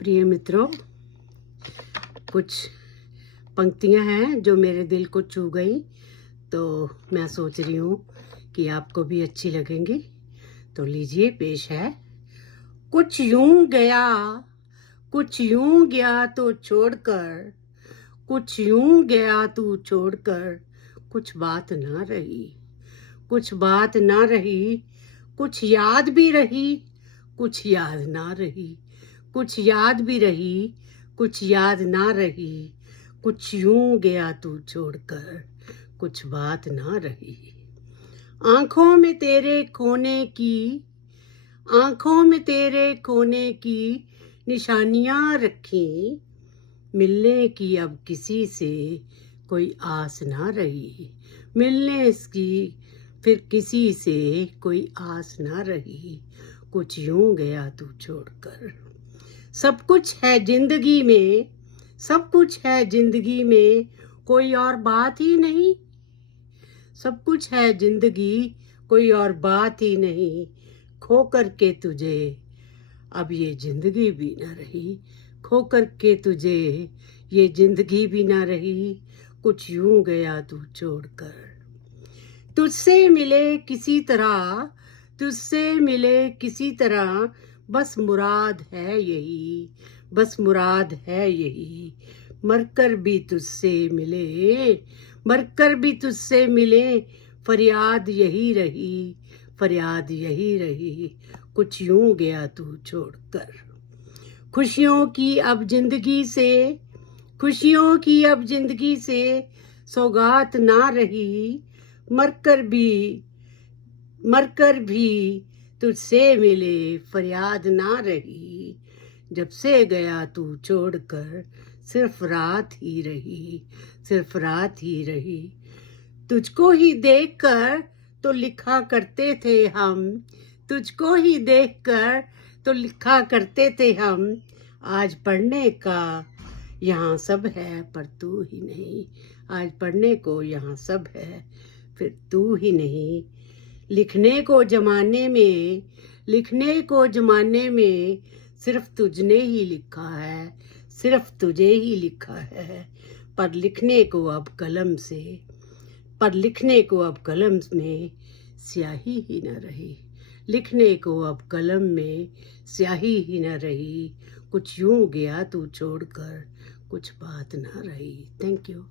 प्रिय मित्रों, कुछ पंक्तियां हैं जो मेरे दिल को छू गई, तो मैं सोच रही हूँ कि आपको भी अच्छी लगेंगी। तो लीजिए, पेश है। कुछ यूं गया तो छोड़कर, कुछ यूं गया तू छोड़कर, कुछ बात ना रही, कुछ बात ना रही, कुछ याद भी रही, कुछ याद ना रही, कुछ याद भी रही, कुछ याद ना रही, कुछ यूं गया तू छोड़कर, कुछ बात ना रही। आंखों में तेरे खोने की, आंखों में तेरे खोने की निशानियां रखी, मिलने की अब किसी से कोई आस ना रही, मिलने की फिर किसी से कोई आस ना रही, कुछ यूं गया तू छोड़कर। सब कुछ है जिंदगी में, सब कुछ है जिंदगी में, कोई और बात ही नहीं, सब कुछ है जिंदगी, कोई और बात ही नहीं, खो करके तुझे अब ये जिंदगी भी ना रही, खो करके तुझे ये जिंदगी भी ना रही, कुछ यूं गया तू छोड़कर। तुझसे मिले किसी तरह, तुझसे मिले किसी तरह, बस मुराद है यही, बस मुराद है यही, मरकर भी तुझसे मिले, मरकर भी तुझसे मिले, फरियाद यही रही, फरियाद यही रही, कुछ यूं गया तू छोड़कर। खुशियों की अब जिंदगी से, खुशियों की अब जिंदगी से सौगात ना रही, मरकर भी तुझसे मिले, फरियाद ना रही, जब से गया तू छोड़कर, सिर्फ रात ही रही, सिर्फ रात ही रही। तुझको ही देखकर तो लिखा करते थे हम, तुझको ही देखकर तो लिखा करते थे हम, आज पढ़ने का यहाँ सब है पर तू ही नहीं, आज पढ़ने को यहाँ सब है फिर तू ही नहीं। लिखने को जमाने में, लिखने को जमाने में सिर्फ तुझने ही लिखा है, सिर्फ तुझे ही लिखा है, पर लिखने को अब कलम से, पर लिखने को अब कलम में स्याही ही न रही, लिखने को अब कलम में स्याही ही न रही, कुछ यूं गया तू छोड़कर, कुछ बात ना रही। Thank you.